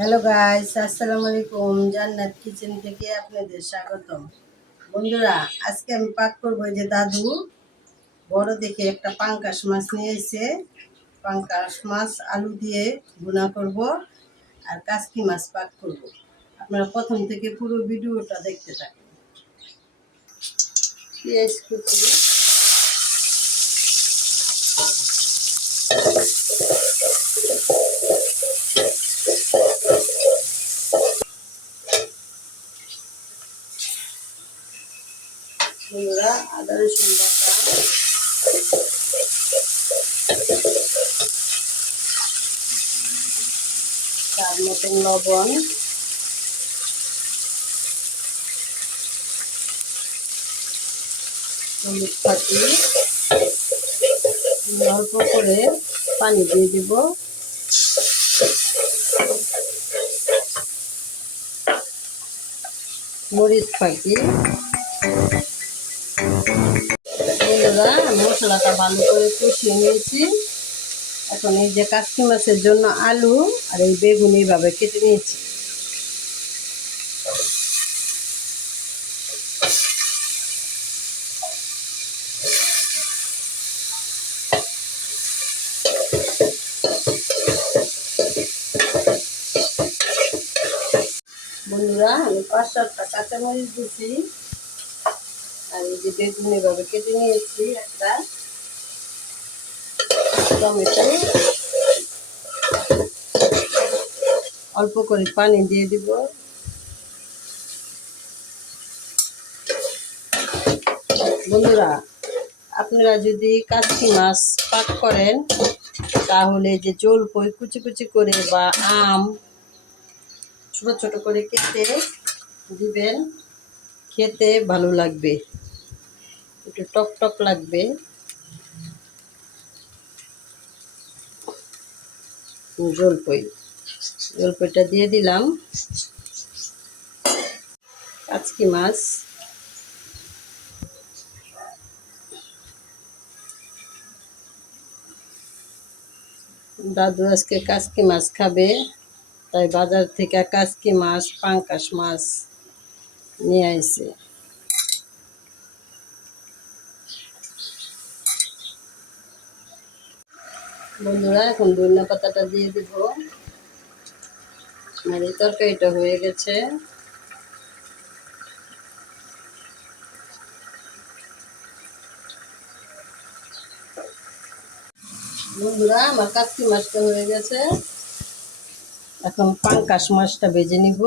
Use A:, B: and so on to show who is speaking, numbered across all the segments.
A: Hello guys আসসালামু আলাইকুম জান্নাত কিচেন থেকে আপনাদের স্বাগতম। বন্ধুরা, আজকে আমি পাক করব যে দাদু। বড় দেখে একটা পাঙ্কাশ মাছ নিয়ে এসে পাঙ্কাশ মাছ, আলু দিয়ে ভুনা করব আর কাসকি মাছ পাক করব। আপনারা প্রথম থেকে পুরো ভিডিওটা দেখতে থাকুন। পেঁয়াজ কুচি বন্ধুরা আদা রসুন বাটা মতন লবণ হলুদ পাতি অল্প করে পানি দিয়ে দিব মরিচ পাখি বন্ধুরা মশলাটা ভালো করে কষিয়ে নিয়েছি। এখন এই যে কাশকি মাছের জন্য আলু আর এই বেগুন এইভাবে কেটে নিয়েছি। বন্ধুরা, আমি পাঁচ সাতটা কাঁচামরিচ দিচ্ছি যে বেগুন এভাবে কেটে নিয়েছি একটা টমেটো। অল্প করে পানি দিয়ে দিব। বন্ধুরা, আপনারা যদি কাচকি মাছ পাক করেন, তাহলে যে জল পই কুচি কুচি করে বা আম ছোট ছোট করে কেটে দিবেন, খেতে ভালো লাগবে। একটু টক টক লাগবে। জলপই, জলপইটা দিয়ে দিলাম। কাচকি মাছ। দাদু আজকে কাচকি মাছ খাবে, তাই বাজার থেকে কাচকি মাছ, পাঙ্কাশ মাছ নিয়ে আইছে। বন্ধুরা, এখন ধনিয়া পাতাটা দিয়ে দিব। আর এই তরকারিটা হয়ে গেছে। বন্ধুরা, আমার কাকি মাছটা হয়ে গেছে। এখন পাঙ্কাশ মাছটা বেজে নিব।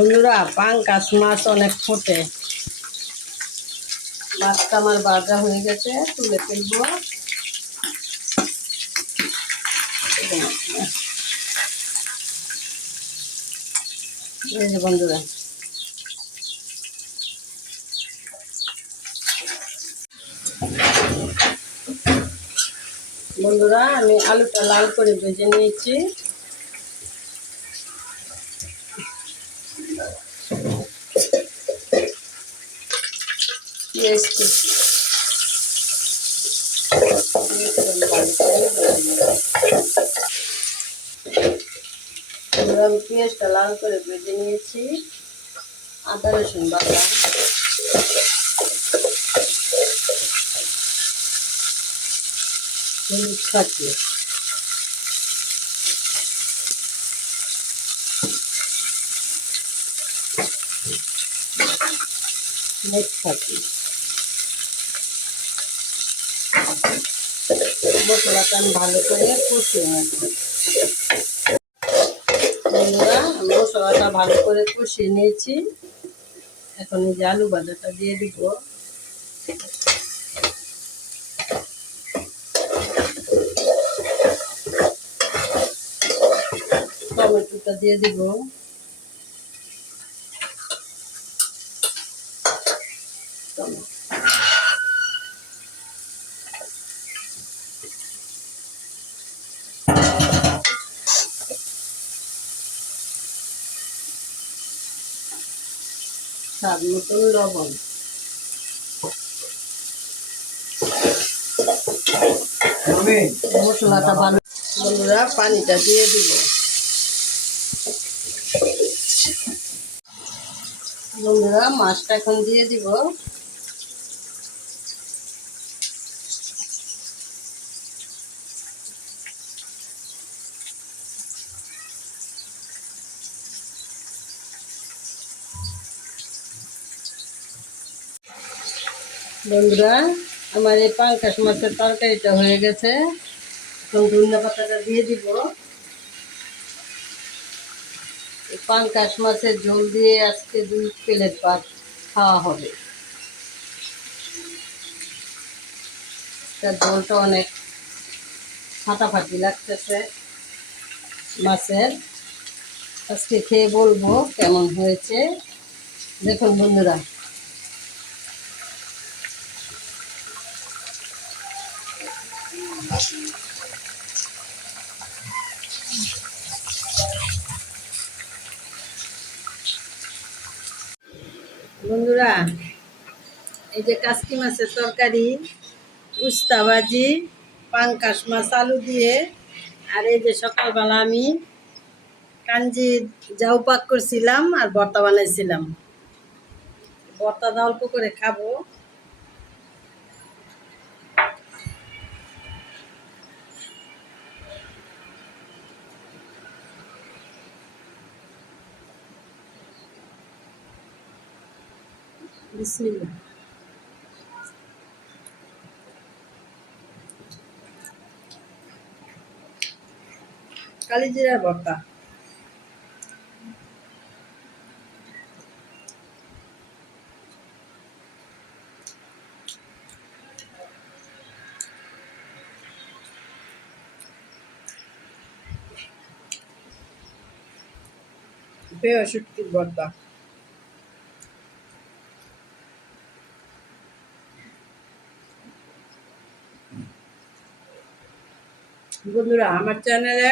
A: বন্ধুরা, পাঙ্কাশ মাছ অনেক ফোটে। মাছটা আমার ভাজা হয়ে গেছে, তুলে ফেলব। বন্ধুরা। বন্ধুরা, আমি আলুটা লাল করে ভেজে নিয়েছি। পেঁয়াজ কুচি পেঁয়াজটা লাল করে ভেজে নিয়েছি। আদা রসুন বাটা। হলুদ খাটি মেট খাটি মশলাটা আমি ভালো করে কষিয়ে নেব। বন্ধুরা, আমি মশলাটা ভালো করে কষিয়ে নিয়েছি। এখন এই যে আলু ভাজাটা দিয়ে দিব। টমেটোটা দিয়ে দিব টমেটো স্বাদ মতন লবণ। মশলাটা ভালো বন্ধুরা পানিটা দিয়ে দিব। বন্ধুরা মাছটা এখন দিয়ে দিব। বন্ধুরা, আমার এই পাঙ্কাশ মাছের তরকারিটা হয়ে গেছে। এখন ধনিয়া পাতাটা দিয়ে দিব। পাঙ্কাশ মাছের ঝোল দিয়ে আজকে দুই প্লেট ভাত খাওয়া হবে। তার ঝোলটা অনেক ফাটাফাটি লাগতেছে মাছের। আজকে খেয়ে বলব কেমন হয়েছে। দেখুন বন্ধুরা। এই যে কাসকি মাছের তরকারি, উস্তা ভাজি, পাঙ্কাশ মাছ, আলু দিয়ে, আর এই যে সকালবেলা আমি কাঞ্জি জাউ পাক করছিলাম আর ভর্তা বানাইছিলাম। ভর্তাটা অল্প করে খাব। বিসমিল্লাহ। কালিজিরার ভর্তা। পেঁয়াজ শুটকির ভর্তা। বন্ধুরা আমার চ্যানেলে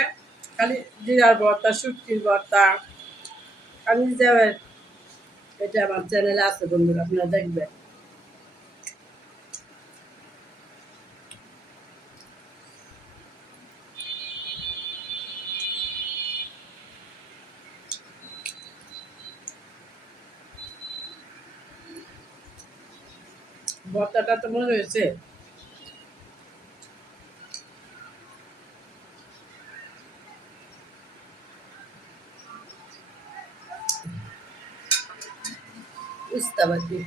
A: খালি জিরার ভর্তা শুটকির ভর্তা কালি যাবেন এটা আমার চ্যানেলে আছে বন্ধুরা, আপনারা দেখবেন। ভর্তাটা তো মনে হয়েছে? estava aqui.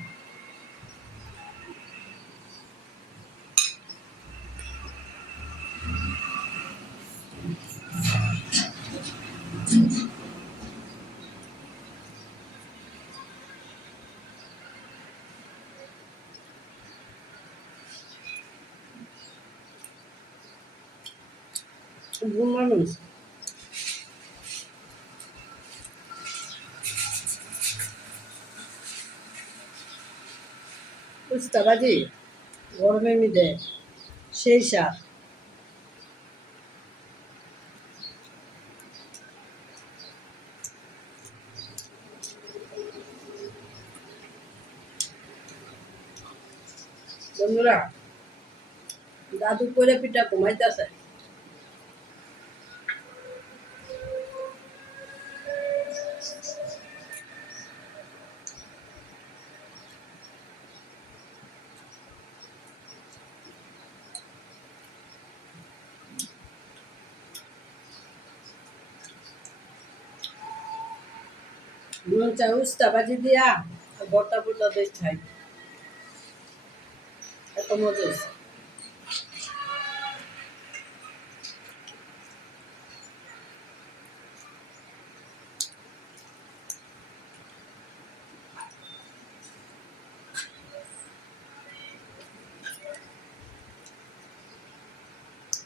A: alguma luz. মানুষ উস্তাবাজি গরমে মিদে সেই সাপ বন্ধুরা দাদু করে পিঠা ঘুমাইতেছে মন চাই উস্তা বাজি দিয়া বটা বটা দিয়ে খাই। এত মজা হয়েছে।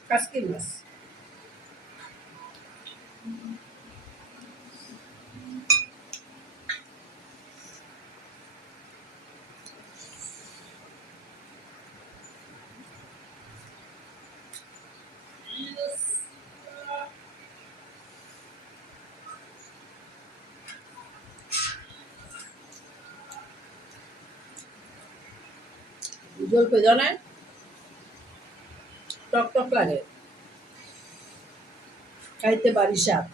A: কাসকি মাছ। জল পেজনায় টক টক লাগে। খাইতে পারি সাপ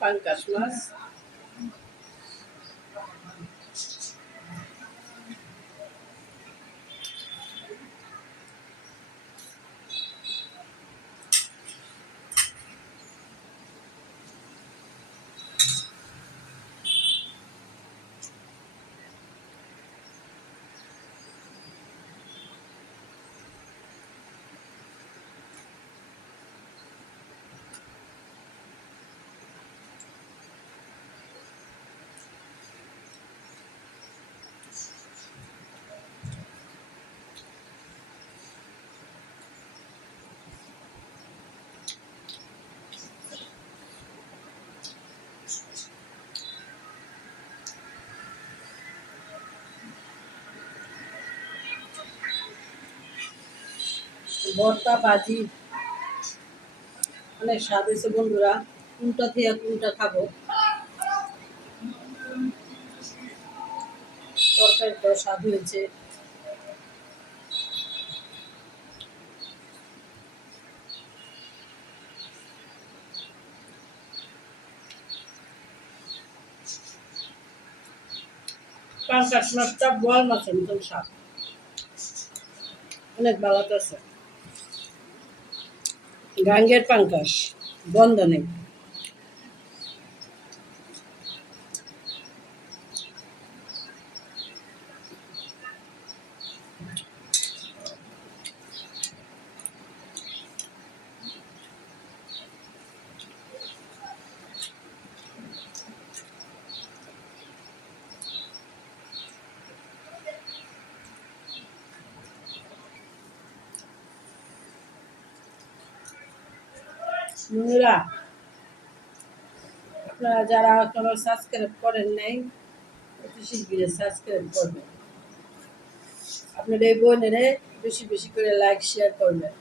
A: পাঙ্কাশ ভর্তা ভাজি অনেক স্বাদ হয়েছে বন্ধুরা, কোনটা থেকে কোনটা খাব? তরকারিটাও স্বাদ হয়েছে। পাঙ্কাশ মাছটা বোয়াল মাছের মতন স্বাদ। অনেক ভালো আছে। গাঙ্গের পাঙ্কাশ বন্ধনে বন্ধুরা, আপনারা যারা এখনও সাবস্ক্রাইব করেন নাই, অতি সাবস্ক্রাইব করবেন। বোনেরে বেশি বেশি করে লাইক শেয়ার করবেন।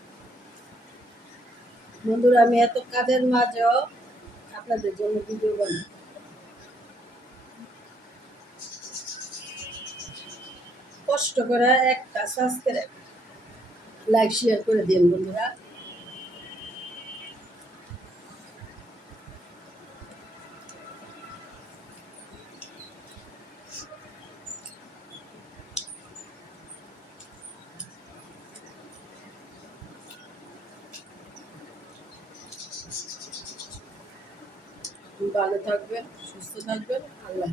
A: বন্ধুরা, আমি এত কাজের মাঝেও আপনাদের জন্য ভিডিও বানাই। কষ্ট করে একটা সাবস্ক্রাইব লাইক শেয়ার করে দিন বন্ধুরা। থাকবেন সুস্থ থাকবেন আল্লাহ।